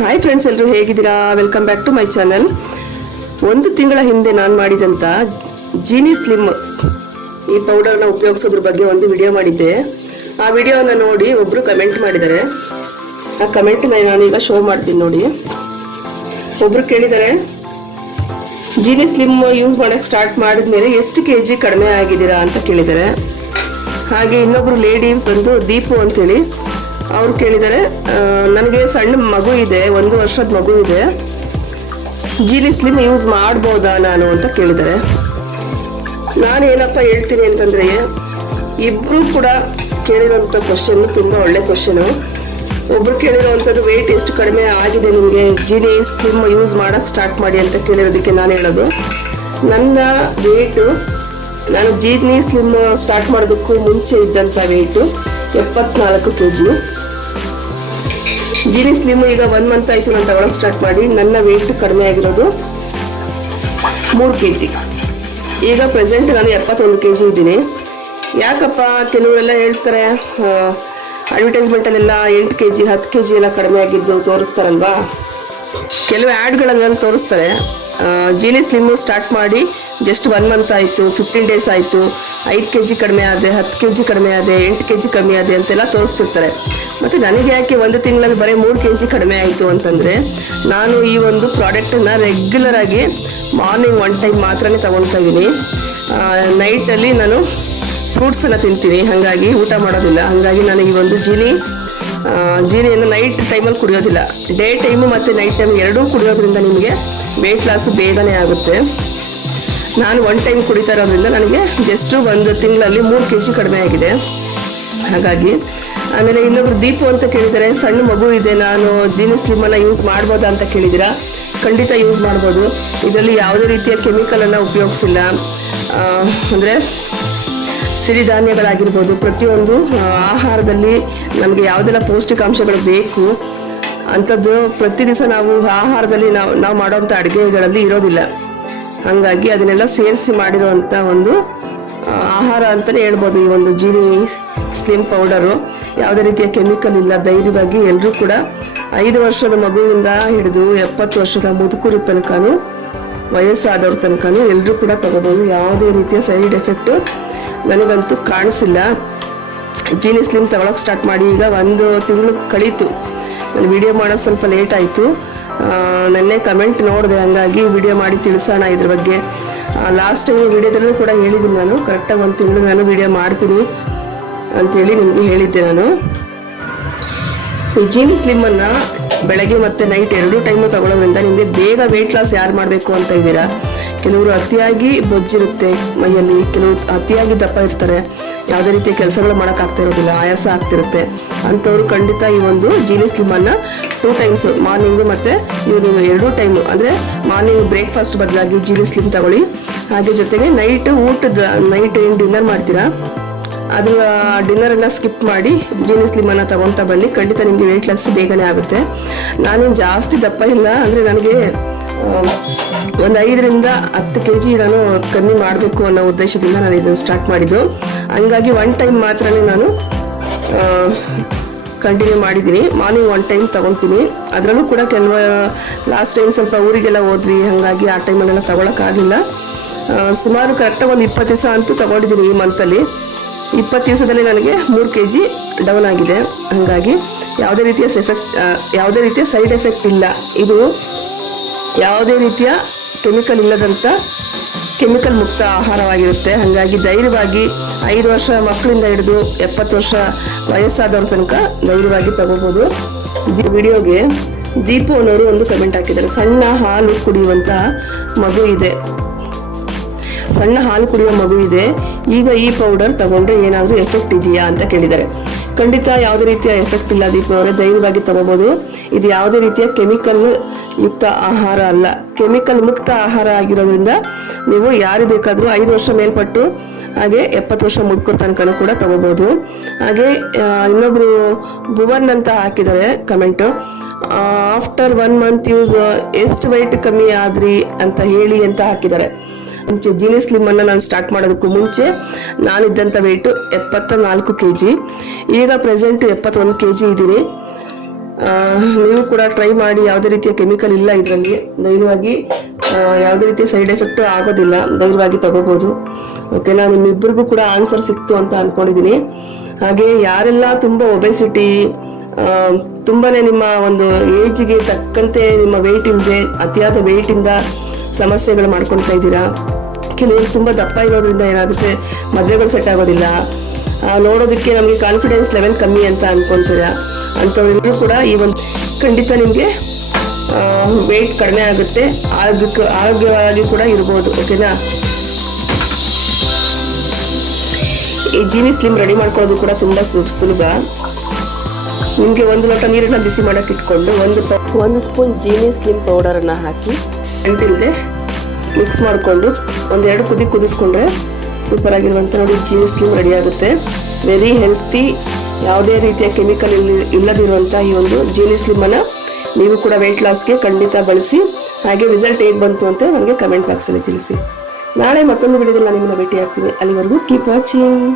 Hi friends, ಎಲ್ಲರೂ ಹೇಗಿದ್ದೀರಾ? Welcome back to my channel. ಒಂದು ತಿಂಗಳ ಹಿಂದೆ ನಾನು ಮಾಡಿದಂಥ ಜೀನಿ ಸ್ಲಿಮ್ ಈ ಪೌಡರ್ನ ಉಪಯೋಗಿಸೋದ್ರ ಬಗ್ಗೆ ಒಂದು ವಿಡಿಯೋ ಮಾಡಿದ್ದೆ. ಆ ವಿಡಿಯೋನ ನೋಡಿ ಒಬ್ಬರು ಕಮೆಂಟ್ ಮಾಡಿದ್ದಾರೆ. ಆ ಕಮೆಂಟ್ನ ನಾನೀಗ ಶೋ ಮಾಡ್ತೀನಿ ನೋಡಿ. ಒಬ್ರು ಕೇಳಿದ್ದಾರೆ, ಜೀನಿ ಸ್ಲಿಮ್ ಯೂಸ್ ಮಾಡೋಕ್ಕೆ ಸ್ಟಾರ್ಟ್ ಮಾಡಿದ್ಮೇಲೆ ಎಷ್ಟು kg ಕಡಿಮೆ ಆಗಿದ್ದೀರಾ ಅಂತ ಕೇಳಿದ್ದಾರೆ. ಹಾಗೆ ಇನ್ನೊಬ್ರು ಲೇಡಿ ಬಂದು ದೀಪು ಅಂತೇಳಿ ಅವ್ರು ಕೇಳಿದ್ದಾರೆ, ನನಗೆ ಸಣ್ಣ ಮಗು ಇದೆ, 1 ವರ್ಷದ ಮಗು ಇದೆ, ಜೀನಿ ಸ್ಲಿಮ್ ಯೂಸ್ ಮಾಡ್ಬೋದಾ ನಾನು ಅಂತ ಕೇಳಿದ್ದಾರೆ. ನಾನು ಏನಪ್ಪ ಹೇಳ್ತೀನಿ ಅಂತಂದರೆ, ಇಬ್ಬರು ಕೂಡ ಕೇಳಿರೋಂಥ ಕ್ವಶನ್ ತುಂಬ ಒಳ್ಳೆ ಕ್ವಶನು. ಒಬ್ರು ಕೇಳಿರೋವಂಥದ್ದು ವೆಯ್ಟ್ ಎಷ್ಟು ಕಡಿಮೆ ಆಗಿದೆ ನಿಮಗೆ, ಜೀನಿ ಸ್ಲಿಮ್ ಯೂಸ್ ಮಾಡೋಕ್ಕೆ ಸ್ಟಾರ್ಟ್ ಮಾಡಿ ಅಂತ ಕೇಳಿರೋದಕ್ಕೆ ನಾನು ಹೇಳೋದು, ನನ್ನ ವೆಯ್ಟು ನಾನು ಜೀನಿ ಸ್ಲಿಮ್ ಸ್ಟಾರ್ಟ್ ಮಾಡೋದಕ್ಕೂ ಮುಂಚೆ ಇದ್ದಂಥ ವೆಯ್ಟು 74 kg. ಜೀನಿ ಸ್ಲಿಮ್ ಈಗ 1 ಮಂತ್ ಆಯಿತು ನಾನು ತಗೊಳಕ್ಕೆ ಸ್ಟಾರ್ಟ್ ಮಾಡಿ. ನನ್ನ ವೆಯ್ಟ್ ಕಡಿಮೆ ಆಗಿರೋದು 3 kg. ಈಗ ಪ್ರೆಸೆಂಟ್ ನಾನು 71 kg ಇದ್ದೀನಿ. ಯಾಕಪ್ಪ ಕೆಲವರೆಲ್ಲ ಹೇಳ್ತಾರೆ, ಅಡ್ವರ್ಟೈಸ್ಮೆಂಟಲ್ಲೆಲ್ಲ 8 kg 10 kg ಎಲ್ಲ ಕಡಿಮೆ ಆಗಿದ್ದು ತೋರಿಸ್ತಾರಲ್ವಾ, ಕೆಲವು ಆ್ಯಡ್ಗಳನ್ನೆಲ್ಲ ತೋರಿಸ್ತಾರೆ. ಜೀನಿ ಸ್ಲಿಮ್ಮು ಸ್ಟಾರ್ಟ್ ಮಾಡಿ ಜಸ್ಟ್ 1 ಮಂತ್ ಆಯಿತು, 15 ಡೇಸ್ ಆಯಿತು, 5 kg ಕಡಿಮೆ ಆದೆ, 10 kg ಕಡಿಮೆ ಆದೆ, 8 kg ಕಡಿಮೆ ಆದೆ ಅಂತೆಲ್ಲ ತೋರಿಸ್ತಿರ್ತಾರೆ. ಮತ್ತು ನನಗೆ ಯಾಕೆ 1 ತಿಂಗಳಲ್ಲಿ ಬರೀ 3 kg ಕಡಿಮೆ ಆಯಿತು ಅಂತಂದರೆ, ನಾನು ಈ ಒಂದು ಪ್ರಾಡಕ್ಟನ್ನು ರೆಗ್ಯುಲರಾಗಿ ಮಾರ್ನಿಂಗ್ 1 ಟೈಮ್ ಮಾತ್ರನೇ ತೊಗೊಳ್ತಾ ಇದ್ದೀನಿ. ನೈಟಲ್ಲಿ ನಾನು ಫ್ರೂಟ್ಸನ್ನು ತಿಂತೀನಿ, ಹಾಗಾಗಿ ಊಟ ಮಾಡೋದಿಲ್ಲ. ಹಾಗಾಗಿ ನಾನು ಈ ಒಂದು ಜೀನಿಯನ್ನು ನೈಟ್ ಟೈಮಲ್ಲಿ ಕುಡಿಯೋದಿಲ್ಲ. ಡೇ ಟೈಮು ಮತ್ತು ನೈಟ್ ಟೈಮ್ ಎರಡೂ ಕುಡಿಯೋದ್ರಿಂದ ನಿಮಗೆ ವೆಯ್ಟ್ ಲಾಸು ಬೇಗನೆ ಆಗುತ್ತೆ. ನಾನು 1 ಟೈಮ್ ಕುಡಿತಾ ಇರೋದ್ರಿಂದ ನನಗೆ ಜಸ್ಟು 1 ತಿಂಗಳಲ್ಲಿ 3 kg ಕಡಿಮೆ ಆಗಿದೆ. ಹಾಗಾಗಿ ಆಮೇಲೆ ಇನ್ನೊಬ್ರು ದೀಪು ಅಂತ ಕೇಳಿದ್ದಾರೆ, ಸಣ್ಣ ಮಗು ಇದೆ, ನಾನು ಜೀನಿ ಸ್ಲಿಮ್ಮನ್ನು ಯೂಸ್ ಮಾಡ್ಬೋದಾ ಅಂತ ಕೇಳಿದ್ದೀರಾ. ಖಂಡಿತ ಯೂಸ್ ಮಾಡ್ಬೋದು. ಇದರಲ್ಲಿ ಯಾವುದೇ ರೀತಿಯ ಕೆಮಿಕಲನ್ನು ಉಪಯೋಗಿಸಿಲ್ಲ. ಅಂದರೆ ಸಿರಿಧಾನ್ಯಗಳಾಗಿರ್ಬೋದು, ಪ್ರತಿಯೊಂದು ಆಹಾರದಲ್ಲಿ ನಮಗೆ ಯಾವುದೆಲ್ಲ ಪೌಷ್ಟಿಕಾಂಶಗಳು ಬೇಕು ಅಂಥದ್ದು ಪ್ರತಿ ದಿವಸ ನಾವು ಆಹಾರದಲ್ಲಿ ನಾವು ಮಾಡೋವಂಥ ಅಡುಗೆಗಳಲ್ಲಿ ಇರೋದಿಲ್ಲ. ಹಾಗಾಗಿ ಅದನ್ನೆಲ್ಲ ಸೇರಿಸಿ ಮಾಡಿರೋವಂಥ ಒಂದು ಆಹಾರ ಅಂತಲೇ ಹೇಳ್ಬೋದು ಈ ಒಂದು ಜೀನಿ ಸ್ಲಿಮ್ ಪೌಡರು. ಯಾವುದೇ ರೀತಿಯ ಕೆಮಿಕಲ್ ಇಲ್ಲ. ಧೈರ್ಯವಾಗಿ ಎಲ್ಲರೂ ಕೂಡ 5 ವರ್ಷದ ಮಗುವಿಂದ ಹಿಡಿದು 70 ವರ್ಷದ ಮುದುಕರ ತನಕನೂ, ವಯಸ್ಸಾದವ್ರ ತನಕನೂ ಎಲ್ಲರೂ ಕೂಡ ತಗೋಬೋದು. ಯಾವುದೇ ರೀತಿಯ ಸೈಡ್ ಎಫೆಕ್ಟು ನನಗಂತೂ ಕಾಣಿಸಿಲ್ಲ. ಜೀನಿ ಸ್ಲಿಮ್ ತಗೊಳಕ್ಕೆ ಸ್ಟಾರ್ಟ್ ಮಾಡಿ ಈಗ 1 ತಿಂಗಳು ಕಳೀತು. ನಾನು ವಿಡಿಯೋ ಮಾಡೋದು ಸ್ವಲ್ಪ ಲೇಟ್ ಆಯಿತು. ನೆನ್ನೆ ಕಮೆಂಟ್ ನೋಡಿದೆ, ಹಂಗಾಗಿ ವಿಡಿಯೋ ಮಾಡಿ ತಿಳಿಸೋಣ ಇದ್ರ ಬಗ್ಗೆ. ಲಾಸ್ಟ್ ಟೈಮ್ ವಿಡಿಯೋದಲ್ಲೂ ಕೂಡ ಹೇಳಿದ್ದೀನಿ, ನಾನು ಕರೆಕ್ಟಾಗಿ 1 ತಿಂಗಳು ನಾನು ವಿಡಿಯೋ ಮಾಡ್ತೀನಿ ಅಂಥೇಳಿ ನಿಮಗೆ ಹೇಳಿದ್ದೆ. ನಾನು ಈ ಜೀನಿ ಸ್ಲಿಮ್ಮನ್ನು ಬೆಳಗ್ಗೆ ಮತ್ತು ನೈಟ್ 2 ಟೈಮು ತಗೊಳ್ಳೋದ್ರಿಂದ ನಿಮಗೆ ಬೇಗ ವೆಯ್ಟ್ ಲಾಸ್ ಯಾರು ಮಾಡಬೇಕು ಅಂತ ಇದ್ದೀರಾ. ಕೆಲವರು ಅತಿಯಾಗಿ ಬೊಜ್ಜಿರುತ್ತೆ ಮೈಯಲ್ಲಿ, ಕೆಲವರು ಅತಿಯಾಗಿ ದಪ್ಪ ಇರ್ತಾರೆ, ಯಾವುದೇ ರೀತಿಯ ಕೆಲಸಗಳು ಮಾಡೋಕ್ಕಾಗ್ತಾ ಇರೋದಿಲ್ಲ, ಆಯಾಸ ಆಗ್ತಿರುತ್ತೆ. ಅಂಥವ್ರು ಖಂಡಿತ ಈ ಒಂದು ಜೀನಿ ಸ್ಲಿಮ್ಮನ್ನು 2 ಟೈಮ್ಸ್ ಮಾರ್ನಿಂಗು ಮತ್ತು ಇವರು 2 ಟೈಮು ಅಂದರೆ ಮಾರ್ನಿಂಗ್ ಬ್ರೇಕ್ಫಾಸ್ಟ್ ಬದಲಾಗಿ ಜೀನಿ ಸ್ಲಿಮ್ ತಗೊಳ್ಳಿ. ಹಾಗೆ ಜೊತೆಗೆ ನೈಟ್ ಏನು ಡಿನ್ನರ್ ಮಾಡ್ತೀರಾ ಅದು ಡಿನ್ನರನ್ನು ಸ್ಕಿಪ್ ಮಾಡಿ ಜೀನಿ ಸ್ಲಿಮ್ಮನ್ನು ತಗೊಳ್ತಾ ಬನ್ನಿ. ಖಂಡಿತ ನಿಮಗೆ ವೆಯ್ಟ್ ಲಾಸ್ ಬೇಗನೆ ಆಗುತ್ತೆ. ನಾನೇನು ಜಾಸ್ತಿ ದಪ್ಪ ಇಲ್ಲ, ಅಂದರೆ ನನಗೆ ಒಂದು 5 ರಿಂದ 10 kg ನಾನು ಕಮ್ಮಿ ಮಾಡಬೇಕು ಅನ್ನೋ ಉದ್ದೇಶದಿಂದ ನಾನು ಇದನ್ನು ಸ್ಟಾರ್ಟ್ ಮಾಡಿದ್ದು. ಹಂಗಾಗಿ 1 ಟೈಮ್ ಮಾತ್ರನೇ ನಾನು ಕಂಟಿನ್ಯೂ ಮಾಡಿದ್ದೀನಿ. ಮಾರ್ನಿಂಗ್ 1 ಟೈಮ್ ತೊಗೊಳ್ತೀನಿ. ಅದರಲ್ಲೂ ಕೂಡ ಲಾಸ್ಟ್ ಟೈಮ್ ಸ್ವಲ್ಪ ಊರಿಗೆಲ್ಲ ಹೋದ್ವಿ, ಹಾಗಾಗಿ ಆ ಟೈಮಲ್ಲೆಲ್ಲ ತೊಗೊಳಕ್ಕಾಗಿಲ್ಲ. ಸುಮಾರು ಕರೆಕ್ಟಾಗಿ ಒಂದು 20 ದಿವಸ ಅಂತೂ ತೊಗೊಂಡಿದ್ದೀನಿ ಈ ಮಂತಲ್ಲಿ. 20 ದಿವಸದಲ್ಲಿ ನನಗೆ 3 kg ಡೌನ್ ಆಗಿದೆ. ಹಾಗಾಗಿ ಯಾವುದೇ ರೀತಿಯ ಸೈಡ್ ಎಫೆಕ್ಟ್ ಇಲ್ಲ. ಇದು ಯಾವುದೇ ರೀತಿಯ ಕೆಮಿಕಲ್ ಇಲ್ಲದಂಥ ಕೆಮಿಕಲ್ ಮುಕ್ತ ಆಹಾರವಾಗಿರುತ್ತೆ. ಹಾಗಾಗಿ ಧೈರ್ಯವಾಗಿ 5 ವರ್ಷ ಮಕ್ಕಳಿಂದ ಹಿಡಿದು 70 ವರ್ಷ ವಯಸ್ಸಾದವ್ರ ತನಕ ಧೈರ್ಯವಾಗಿ ತಗೋಬೋದು. ವಿಡಿಯೋಗೆ ದೀಪು ಅನ್ನೋರು ಒಂದು ಕಮೆಂಟ್ ಹಾಕಿದ್ದಾರೆ, ಸಣ್ಣ ಹಾಲು ಕುಡಿಯುವಂಥ ಮಗು ಇದೆ, ಸಣ್ಣ ಹಾಲು ಕುಡಿಯೋ ಮಗು ಇದೆ, ಈಗ ಈ ಪೌಡರ್ ತಗೊಂಡ್ರೆ ಏನಾದರೂ ಎಫೆಕ್ಟ್ ಇದೆಯಾ ಅಂತ ಕೇಳಿದ್ದಾರೆ. ಖಂಡಿತ ಯಾವುದೇ ರೀತಿಯ ಎಫೆಕ್ಟ್ ಇಲ್ಲ ದೀಪು ಅವರೇ, ಧೈರ್ಯವಾಗಿ ತಗೋಬೋದು. ಇದು ಯಾವುದೇ ರೀತಿಯ ಕೆಮಿಕಲ್ ಯುಕ್ತ ಆಹಾರ ಅಲ್ಲ, ಕೆಮಿಕಲ್ ಮುಕ್ತ ಆಹಾರ ಆಗಿರೋದ್ರಿಂದ ನೀವು ಯಾರು ಬೇಕಾದರೂ 5 ವರ್ಷ ಮೇಲ್ಪಟ್ಟು ಹಾಗೆ 70 ವರ್ಷ ಮುದುಕರ ತನಕನೂ ಕೂಡ ತಗೋಬೋದು. ಹಾಗೆ ಇನ್ನೊಬ್ರು ಭುವನ್ ಅಂತ ಹಾಕಿದ್ದಾರೆ ಕಮೆಂಟು, ಆಫ್ಟರ್ 1 ಮಂತ್ ಯೂಸ್ ಎಷ್ಟು ವೆಯ್ಟ್ ಕಮ್ಮಿ ಆದ್ರಿ ಅಂತ ಹೇಳಿ ಅಂತ ಹಾಕಿದ್ದಾರೆ. ಮುಂಚೆ ಜೀನಿ ಸ್ಲಿಮ್ಮನ್ನು ನಾನು ಸ್ಟಾರ್ಟ್ ಮಾಡೋದಕ್ಕೂ ಮುಂಚೆ ನಾನಿದ್ದಂಥ ವೆಯ್ಟು 74 kg, ಈಗ ಪ್ರೆಸೆಂಟು 71 kg ಇದ್ದೀನಿ. ನೀವು ಕೂಡ ಟ್ರೈ ಮಾಡಿ. ಯಾವುದೇ ರೀತಿಯ ಕೆಮಿಕಲ್ ಇಲ್ಲ ಇದರಲ್ಲಿ. ಧೈರ್ಯವಾಗಿ ಯಾವುದೇ ರೀತಿಯ ಸೈಡ್ ಎಫೆಕ್ಟ್ ಆಗೋದಿಲ್ಲ. ಧೈರ್ಯವಾಗಿ ತಗೋಬಹುದು. ಓಕೆನಾ? ನಿಮ್ಮಿಬ್ಬರಿಗೂ ಕೂಡ ಆನ್ಸರ್ ಸಿಕ್ತು ಅಂತ ಅನ್ಕೊಂಡಿದ್ದೀನಿ. ಹಾಗೆ ಯಾರೆಲ್ಲ ತುಂಬ ಒಬೆಸಿಟಿ, ತುಂಬಾನೇ ನಿಮ್ಮ ಒಂದು ಏಜ್ಗೆ ತಕ್ಕಂತೆ ನಿಮ್ಮ ವೆಯ್ಟ್ ಇಲ್ಲದೆ ಅತಿಯಾದ ವೆಯ್ಟ್ ಇಂದ ಸಮಸ್ಯೆಗಳು ಮಾಡ್ಕೊಳ್ತಾ ಇದ್ದೀರಾ. ಕೆಲವರು ತುಂಬಾ ದಪ್ಪ ಇರೋದ್ರಿಂದ ಏನಾಗುತ್ತೆ, ಮದುವೆಗಳು ಸೆಟ್ ಆಗೋದಿಲ್ಲ, ನೋಡೋದಕ್ಕೆ ನಮಗೆ ಕಾನ್ಫಿಡೆನ್ಸ್ ಲೆವೆಲ್ ಕಮ್ಮಿ ಅಂತ ಅನ್ಕೊಂತೀರಾ. ಅಂಥವ್ರೆಲ್ಲರೂ ಕೂಡ ಈ ಒಂದು ಖಂಡಿತ ನಿಮಗೆ ವೆಯ್ಟ್ ಕಡಿಮೆ ಆಗುತ್ತೆ, ಆರೋಗ್ಯವಾಗಿ ಕೂಡ ಇರ್ಬೋದು. ಓಕೆನಾ? ಈ ಜೀನಿ ಸ್ಲಿಮ್ ರೆಡಿ ಮಾಡ್ಕೊಳ್ಳೋದು ಕೂಡ ತುಂಬಾ ಸುಲಭ. ನಿಮಗೆ 1 ಲೋಟ ನೀರನ್ನ ಬಿಸಿ ಮಾಡಕ್ಕೆ ಇಟ್ಕೊಂಡು 1 ಸ್ಪೂನ್ ಜೀನಿ ಸ್ಲಿಮ್ ಪೌಡರ್ ಅನ್ನ ಹಾಕಿ ಗಂಟಿಲ್ದೆ ಮಿಕ್ಸ್ ಮಾಡಿಕೊಂಡು 1-2 ಕುದಿ ಕುದಿಸ್ಕೊಂಡ್ರೆ ಸೂಪರ್ ಆಗಿರುವಂತ ನೋಡಿ ಜೀನಿ ಸ್ಲಿಮ್ ರೆಡಿ ಆಗುತ್ತೆ. ವೆರಿ ಹೆಲ್ತಿ, ಯಾವುದೇ ರೀತಿಯ ಕೆಮಿಕಲ್ ಇಲ್ಲದಿರುವಂತ ಈ ಒಂದು ಜೀನಿ ಸ್ಲಿಮ್ ಅನ್ನ ನೀವು ಕೂಡ ವೆಯ್ಟ್ ಲಾಸ್ಗೆ ಖಂಡಿತ ಬಳಸಿ. ಹಾಗೆ ರಿಸಲ್ಟ್ ಹೇಗೆ ಬಂತು ಅಂತ ನನಗೆ ಕಮೆಂಟ್ ಬಾಕ್ಸ್ ಅಲ್ಲಿ ತಿಳಿಸಿ. ನಾಳೆ ಮತ್ತೊಂದು ವಿಡಿಯೋದಲ್ಲಿ ನಾನು ನಿಮ್ಮನ್ನ ಭೇಟಿ ಆಗ್ತೀನಿ. ಅಲ್ಲಿವರೆಗೂ ಕೀಪ್ ವಾಚಿಂಗ್.